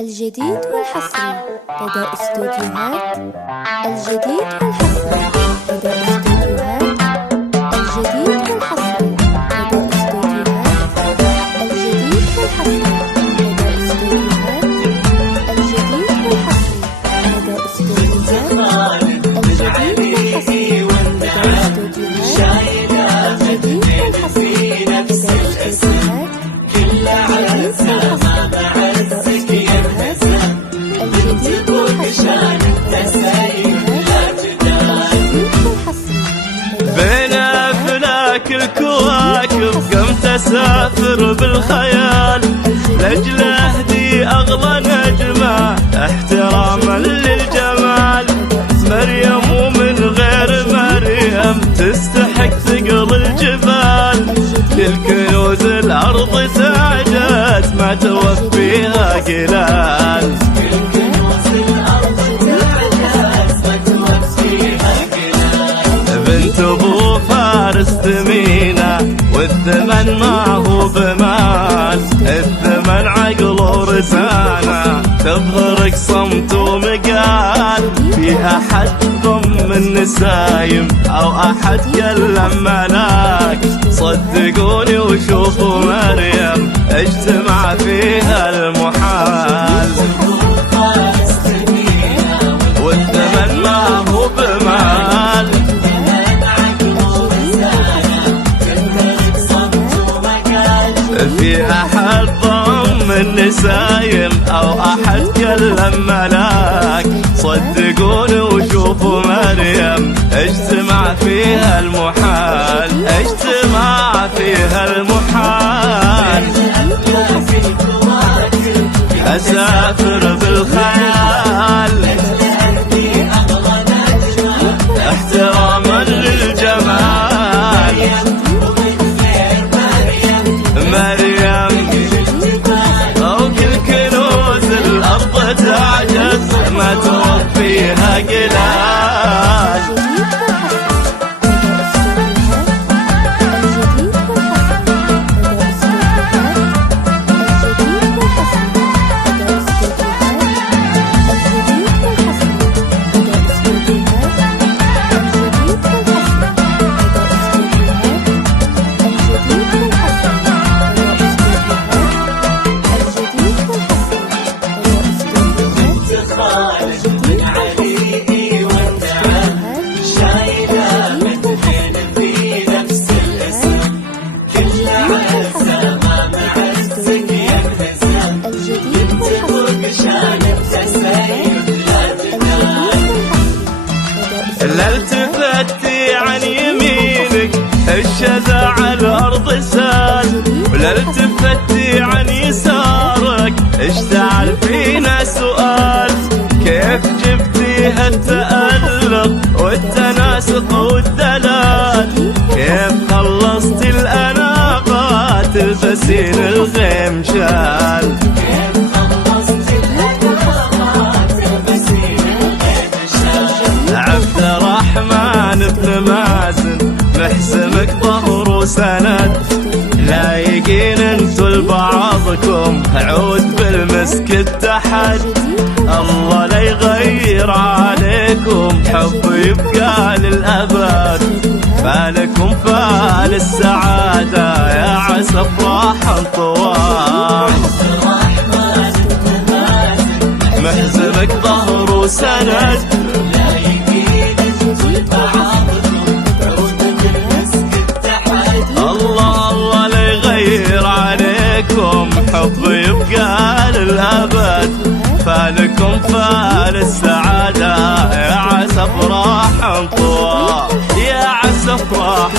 الجديد والحصري لدى استوديوهات الجديد والحصري لدى استوديوهات الجديد والحصري لدى استوديوهات الجديد والحصري لدى استوديوهات الجديد والحصري لدى استوديوهات الجديد والحصري لدى استوديوهات الجديد والحصري لدى استوديوهات كل عزة مع عزك يرتزم الجديد وكشان التسايم لا جدال بين أفلاك الكواكب قمت أسافر بالخيال لأجل أهدي أغلى نجمة احتراما للجمال مريم ومن غير مريم تستحق ثقل الجبال كل كنوز الأرض تعجز ما توفيها قلال كل كنوز الأرض تعجز ما توفيها قلال بنت أبو فارس ثمينة والثمن ما هو بمال الثمن عقل ورزانة تظهرك صمت ومقال في أحد ضم النسايم أو أحد كلم ملاك صدقوني وشوفوا مريم اجتمع فيها المحال والثمن ما هو بمال في أحد ضم النسايم أو أحد كلم ملاك صدقوني وشوفوا مريم اجتمع فيها المحال اجتمع فيها المحال أسافر بالخيال احتراما للجمال مريم أو كل كنوز الأرض تعجز ما توفيها قلال لا التفتي عن يمينك الشذا على الأرض سال ولا التفتي عن يسارك اشتعل فينا سؤال كيف جبتيها التألق والتناسق والدلال كيف خلصتي الأناقة تلبسين الغيم شال عبد الرحمن بن مازن محسمك ظهر وسند لايقين انتو لبعضكم عود بالمسك اتحد الله لا يغير عليكم حب يبقى للأبد فالكم فال السعادة يا عسى افراح طوال محزمك ظهر وسند الله لا يغير عليكم حب يبقى للأبد فالكم فال السعادة يا عسى افراح طوال يا عسى افراح